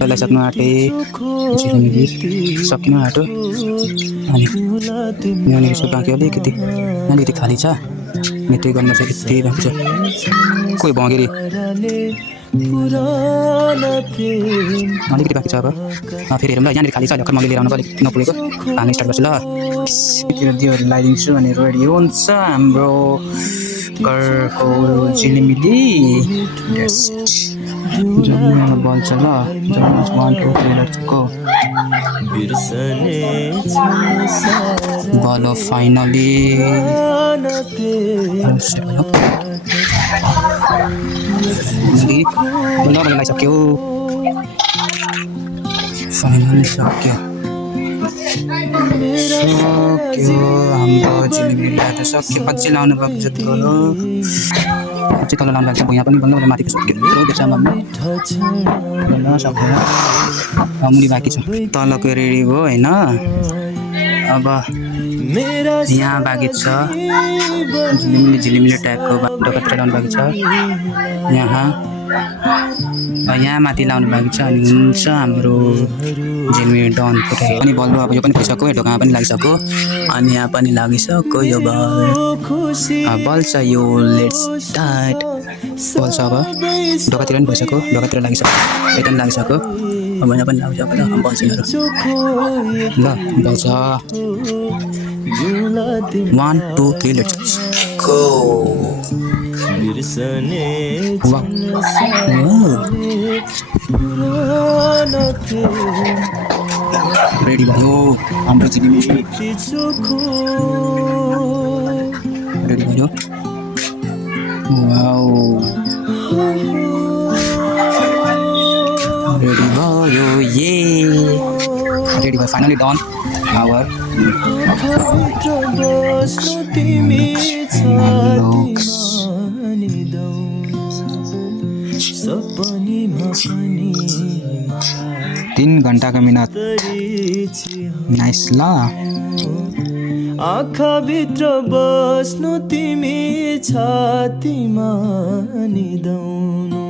लगाइसक्नु आँटे झिलिमिली सकिनु आँटो अनि यहाँनिर चाहिँ बाँकी अलिकति खाली छ मेट्दै गर्नु चाहिँ यति बाँकी छ कोही भँगेरी अलिकति बाँकी छ अब फेरि हेरौँ ल यहाँनिर खाली छ भर्खर मैले लिएर आउनु अलिक नपुगेको हामी स्टार्ट गर्छु ल दियोहरू लगाइदिन्छु अनि रेडी हुन्छ हाम्रो घरको झिलिमिली जम्मा बल्छ ल जम्मा 1 2 3 लेट्स गो बलो फाइनली लगाइसक्यो फाइनली सक्यो हाम्रो झिलिमिली त सक्यो पछि लाउनु भएको जतिको पछि तल लाउनु भएको छ यहाँ पनि बल्ल बल्ल माथिको सक्यो सक्दैन मुनि बाँकी छ तलको रेडी भयो होइन अब यहाँ बाँकी छ झिलिमिली टाइपको ढोकातिर लाउनु बाँकी छ यहाँ माथि लाउनु बाँकी छ अनि हुन्छ हाम्रो झिलिमिली डन पनि बल्ल अब यो पनि भइसक्यो ढोकामा पनि लागिसक्यो अनि यहाँ पनि लागिसक्यो यो बल छ यो लेट्स स्टार्ट बल छ अब ढोकातिर पनि भइसक्यो ढोकातिर लागिसक्यो यता पनि लागिसक्यो अब यहाँ पनि लागिसक्यो ल बल्छहरू ल बल्छ 1 2 3 लेट्स गो रेडी भयो हाम्रो झिलिमिली रेडी भयो वाउ रेडी भयो ये रेडी भयो फाइनली डन आवर looks 3 घण्टाको मिहिनेत नाइस ल आँखा भित्र बस्नु तिमी छातीमा निदाउनु